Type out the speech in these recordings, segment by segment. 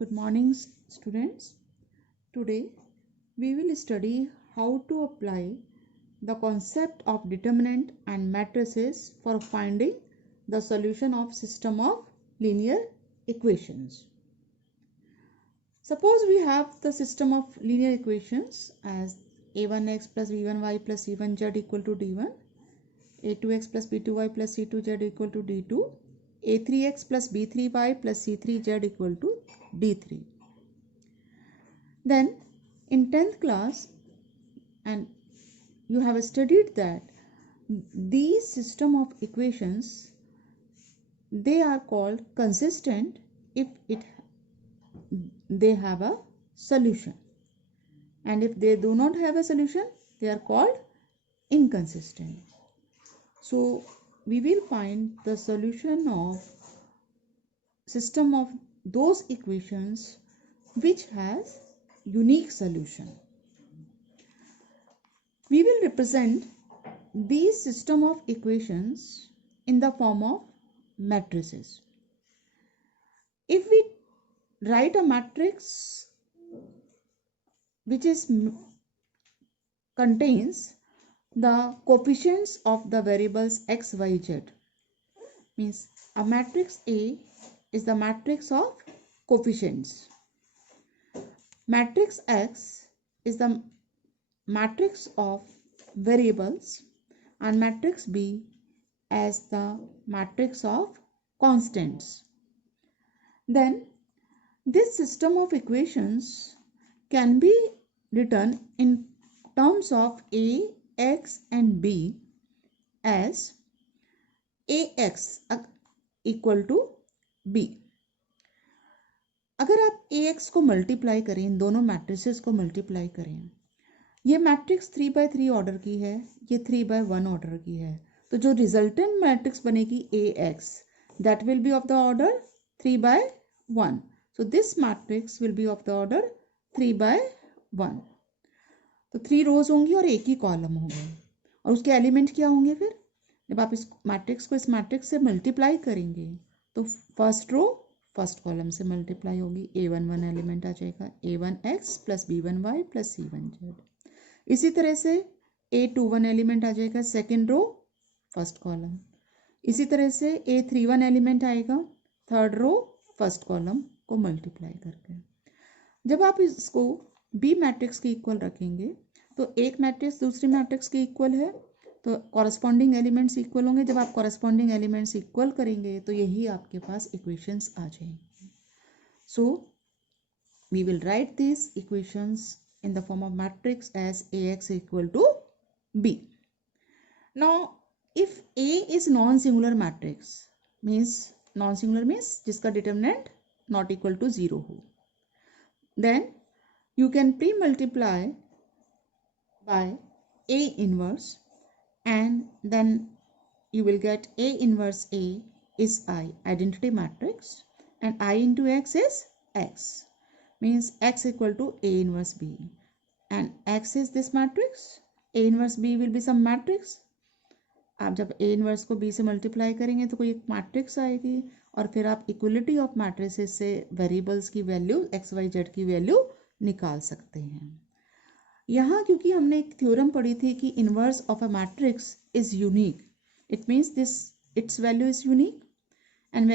Good morning, students. Today we will study how to apply the concept of determinant and matrices for finding the solution of system of linear equations. Suppose we have the system of linear equations as a1x plus b1y plus c1z equal to d1, a2x plus b2y plus c2z equal to d2, a3x plus b3y plus c3z equal to d3. Then in 10th class, and you have studied that these system of equations, they are called consistent if they have a solution, and if they do not have a solution, they are called inconsistent. So we will find the solution of system of those equations which has unique solution. We will represent these system of equations in the form of matrices. If we write a matrix which contains the coefficients of the variables x, y, z, means a matrix A is the matrix of coefficients. Matrix X is the matrix of variables, and matrix B as the matrix of constants. Then this system of equations can be written in terms of A, X and B as AX equal to B. अगर आप AX को मल्टीप्लाई करें, इन दोनों मैट्रिसेस को मल्टीप्लाई करें, ये मैट्रिक्स 3/3 ऑर्डर की है, ये 3/1 ऑर्डर की है, तो जो रिजल्टेंट मैट्रिक्स बनेगी AX, that will be of the order 3/1. So this matrix will be of the order 3/1. तो 3 रोज होंगी और एक ही कॉलम होगा, और उसके एलिमेंट क्या होंगे? फिर जब आप इस मैट्रिक्स को इस मैट्रिक्स से मल्टीप्लाई करेंगे तो फर्स्ट रो फर्स्ट कॉलम से मल्टीप्लाई होगी, a11 एलिमेंट आ जाएगा, a1x plus b1y plus c1z. इसी तरह से a21 एलिमेंट आ जाएगा सेकेंड रो फर्स्ट कॉलम. इसी तरह से a31 एलिमेंट आएगा थर्ड रो फर्स्ट कॉलम को मल्टीप्लाई करके. जब आप इसको बी मैट्रिक्स के इक्वल रखेंगे तो एक मैट्रिक्स दूसरी मैट्रिक्स के इक्वल है, तो कॉरस्पॉन्डिंग एलिमेंट्स इक्वल होंगे. जब आप कॉरस्पॉन्डिंग एलिमेंट्स इक्वल करेंगे तो यही आपके पास इक्वेशंस आ जाएंगी. So we will write this equations in the form of matrix as AX equal to B. Now, if A is non-singular matrix, means non-singular means जिसका determinant not equal to 0 हो, then you can pre-multiply by A inverse, and then you will get A inverse A is I, identity matrix, and I into X is X. Means X equal to A inverse B, and X is this matrix, A inverse B will be some matrix. आप जब A inverse को B से मल्टीप्लाई करेंगे तो कोई एक मैट्रिक्स आएगी, और फिर आप इक्वलिटी ऑफ मैट्रिसेस से वेरिएबल्स की वैल्यू एक्स वाई जेड की वैल्यू निकाल सकते हैं. यहाँ क्योंकि हमने एक थ्योरम पढ़ी थी कि inverse of a matrix is unique, it means this its value is unique, and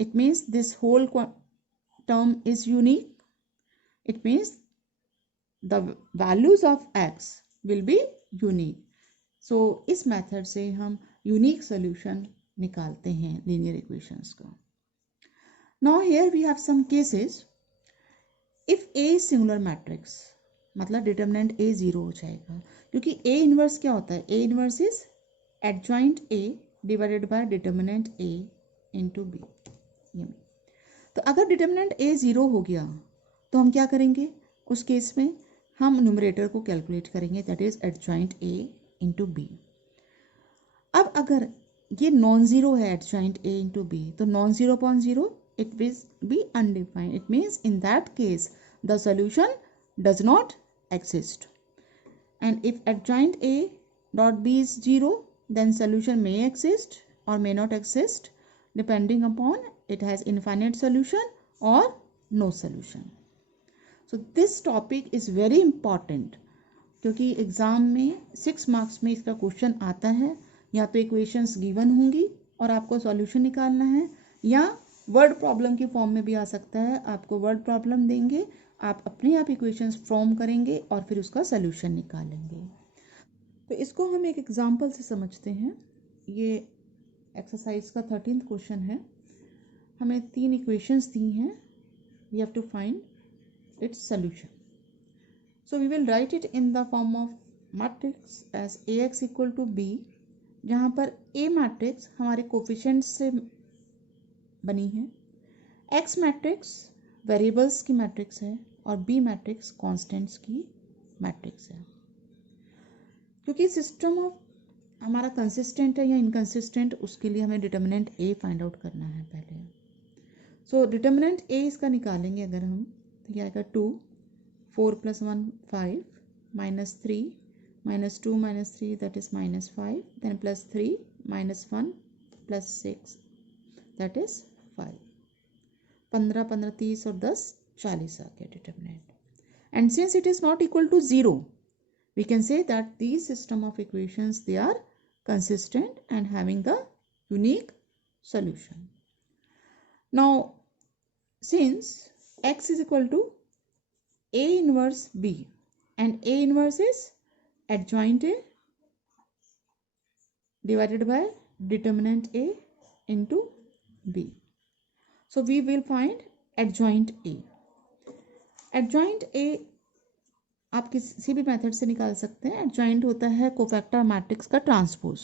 it means this whole term is unique. It means the values of x will be unique. So इस मेथड से हम unique solution निकालते हैं linear equations का. Now here we have some cases. If A is singular matrix, मतलब determinant A 0 हो जाएगा, क्योंकि A इनवर्स क्या होता है? A inverse is adjoint A divided by determinant A into B. तो अगर डिटर्मिनेंट A 0 हो गया तो हम क्या करेंगे? उस केस में हम न्यूमरेटर को कैलकुलेट करेंगे, that is adjoint A into B. अब अगर ये नॉन ज़ीरो है एडजॉइंट A इंटू B, तो non zero upon zero it will be undefined. It means in that case the solution does not exist. And if adjoint A dot B is 0, then solution may exist or may not exist depending upon it has infinite solution or no solution. So this topic is very important, क्योंकि exam में 6 मार्क्स में इसका क्वेश्चन आता है. या तो equations given होंगी और आपको सॉल्यूशन निकालना है, या वर्ड प्रॉब्लम की फॉर्म में भी आ सकता है. आपको वर्ड प्रॉब्लम देंगे, आप अपने आप इक्वेशंस फॉर्म करेंगे और फिर उसका सॉल्यूशन निकालेंगे. तो इसको हम एक एग्जांपल से समझते हैं. ये एक्सरसाइज का 13th क्वेश्चन है. हमें 3 इक्वेशंस दी हैं. We have to find its solution. So we will write it in the form of matrix as Ax equal to B, जहाँ पर A मैट्रिक्स हमारे कोफिशिएंट से बनी है, X मैट्रिक्स वेरिएबल्स की मैट्रिक्स है और B मैट्रिक्स कांस्टेंट्स की मैट्रिक्स है. क्योंकि सिस्टम ऑफ हमारा कंसिस्टेंट है या इनकंसिस्टेंट, उसके लिए हमें डिटर्मिनेंट A फाइंड आउट करना है पहले. सो डिटर्मिनेंट A इसका निकालेंगे अगर हम, तो क्या आएगा 2, 4 + 1 5, -3 -2 -3 that is -5, then +3 -1 +6 that is 5. 15 15 30 और 10 40 आ गया determinant. And since it is not equal to 0, we can say that these system of equations, they are consistent and having the unique solution. Now since x is equal to A inverse B and A inverse is adjoint A divided by determinant A into B. So we will find adjoint A. Adjoint A आप किसी भी मेथड से निकाल सकते हैं. एडजॉइंट होता है cofactor matrix का ट्रांसपोज,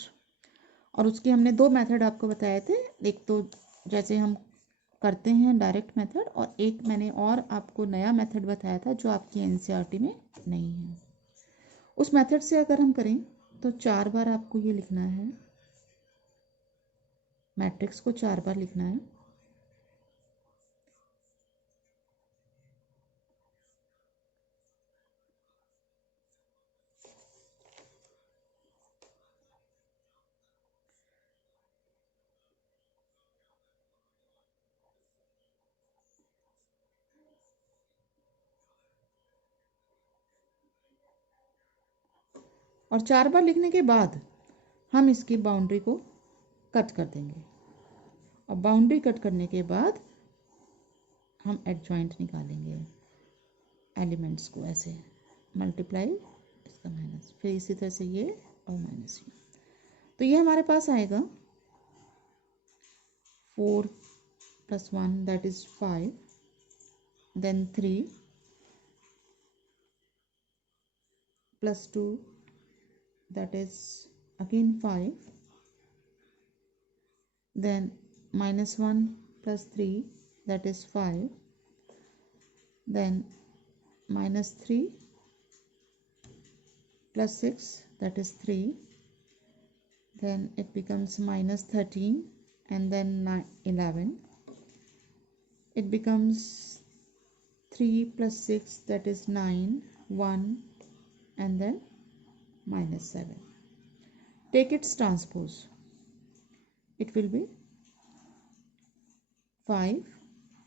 और उसके हमने 2 मेथड आपको बताए थे. एक तो जैसे हम करते हैं डायरेक्ट मेथड, और एक मैंने और आपको नया मेथड बताया था जो आपकी एनसीईआरटी में नहीं है. उस मेथड से अगर हम करें तो 4 बार आपको ये लिखना है, मैट्रिक्स को 4 बार लिखना है. और 4 बार लिखने के बाद हम इसकी बाउंड्री को कट कर देंगे, और बाउंड्री कट करने के बाद हम एडजॉइंट निकालेंगे. एलिमेंट्स को ऐसे मल्टीप्लाई, इसका माइनस, फिर इसी तरह से ये और माइनस ये. तो ये हमारे पास आएगा 4 + 1 that is 5, then 3 + 2 that is again 5, then -1 + 3 that is 5, then -3 + 6 that is 3, then it becomes -13 and then 11. It becomes 3 + 6 that is 9, 1 and then -7. Take its transpose. It will be 5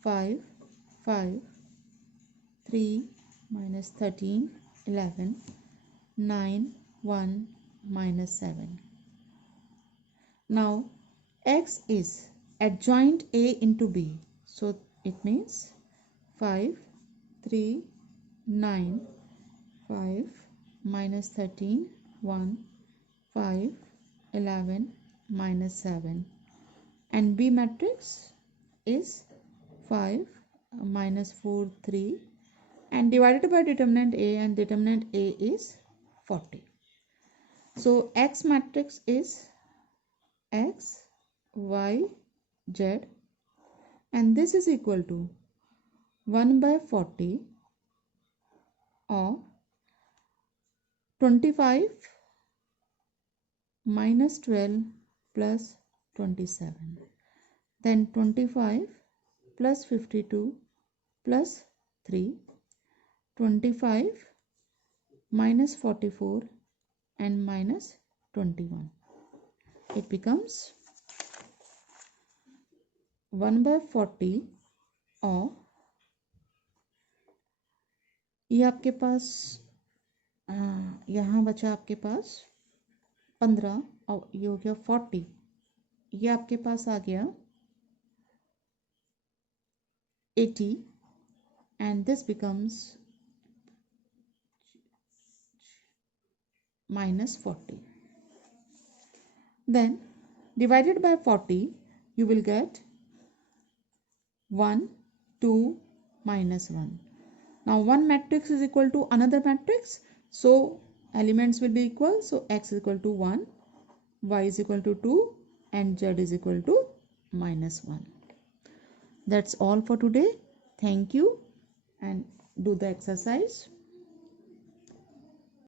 5 5 3 -13 11 9 1 -7. Now x is adjoint A into B, so it means 5 3 9 5 -13 1 5 11 -7, and B matrix is 5 -4 3, and divided by determinant A, and determinant A is 40. So X matrix is X Y Z, and this is equal to 1/40 or 25 -12 + 27, then 25 + 52 + 3, 25 -44 and -21. It becomes 1/40 or ये आपके पास यहाँ बचा आपके पास 15 और ये हो गया 40, ये आपके पास आ गया 80 and this becomes minus 40. Then divided by 40 you will get 1, 2, minus 1. Now one matrix is equal to another matrix, so elements will be equal. So x is equal to 1, y is equal to 2 and z is equal to minus 1. That's all for today. Thank you and do the exercise.